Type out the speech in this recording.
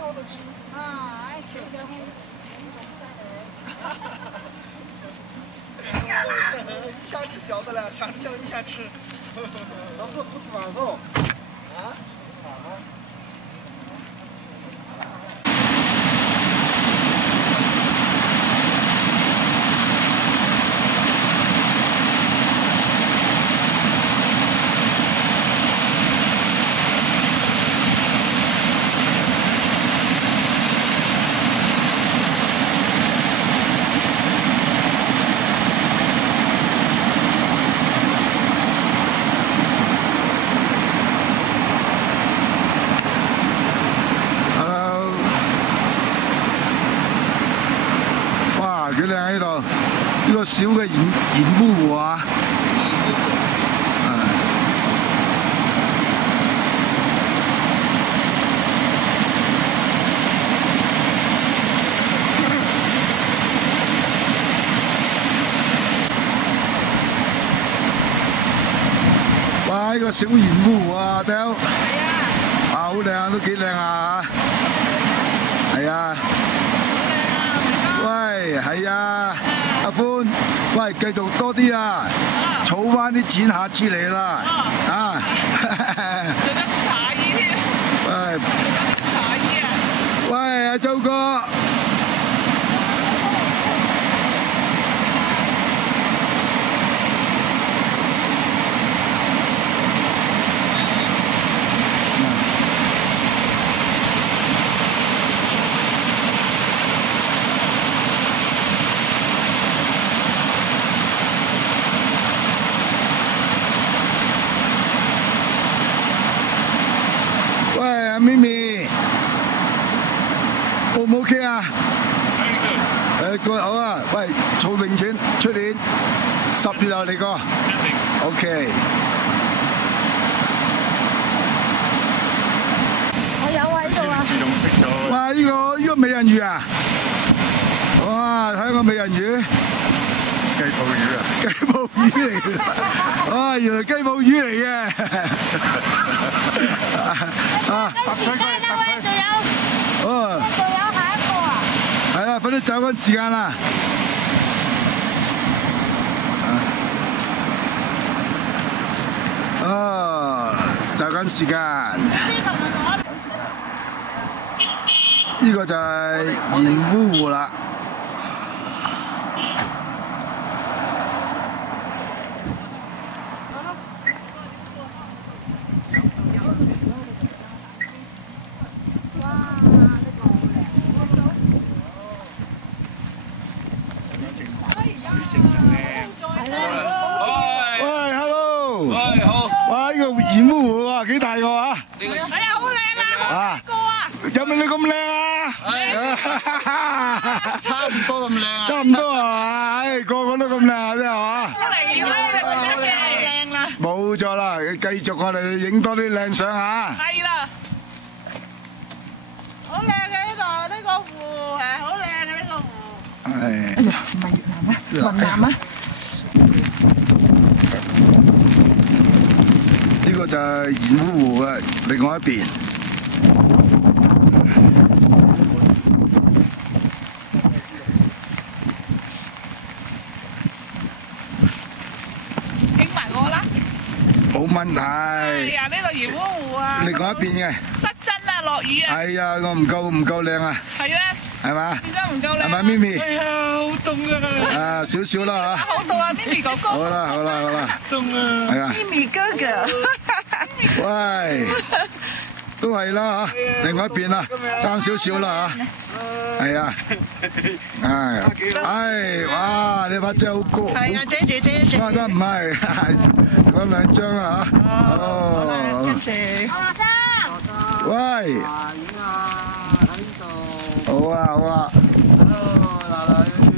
吃我都吃。啊，哎，吃小黑，一下吃饺子了，想着叫一下吃。咱们不吃饭是吧？啊？不吃饭吗？幾靚喺度，呢個小嘅鹽烏湖啊！哇！呢個小鹽烏湖啊，雕，係啊，好靚啊，都幾靚啊，係啊。喂，係啊，阿歡，喂，繼續多啲啊，儲翻啲錢，下次嚟啦，啊！做得茶衣添，喂，做得茶衣啊！喂，阿周哥。咪咪 ，O 唔 OK 啊？好啊！喂，儲定錢，出年10月又嚟過。OK。我有啊，呢度啊。自動熄咗。哇！呢個美人魚啊！哇！睇個美人魚。雞泡魚啊！雞泡魚嚟嘅，哇！原來雞泡魚嚟嘅。啊！時間啦喂，仲有。哦。仲有下一個啊？係啊，快啲走緊時間啦！哦，走緊時間。呢個就係鹽烏湖啦。喂 ，hello！ 喂，好。哇，呢個鹽烏湖啊，幾大個啊？係啊，好靚啊！個啊！有冇你咁靚啊？差唔多咁靚啊！差唔多啊！唉，個個都咁靚啊，真係嘛？好嚟啦，你個真係靚啦！冇錯啦，繼續我哋影多啲靚相啊！係啦，好靚嘅呢個湖係好靚嘅呢個湖。係。哎呀，唔係越南咩？雲南啊！呢個就係鹽烏湖嘅另外一邊。影埋我啦！冇問題。係啊，呢個鹽烏湖啊！另外一邊嘅。失真啊，落雨啊！係啊，我唔夠靚啊！係咧。係嘛？點解唔夠靚？係咪咪咪？哎呀，好凍啊！啊，少少啦嚇。好凍啊，咪咪哥哥。好啦。凍啊！係啊。咪咪哥哥。喂，都係啦嚇，另外一邊啦，爭少少啦嚇。係啊。係，哇！你把遮好高。係啊，遮住。得唔係？嗰2張啦嚇。哦。跟住。學生。喂。影啊，喺呢度。好啊。好，嗱。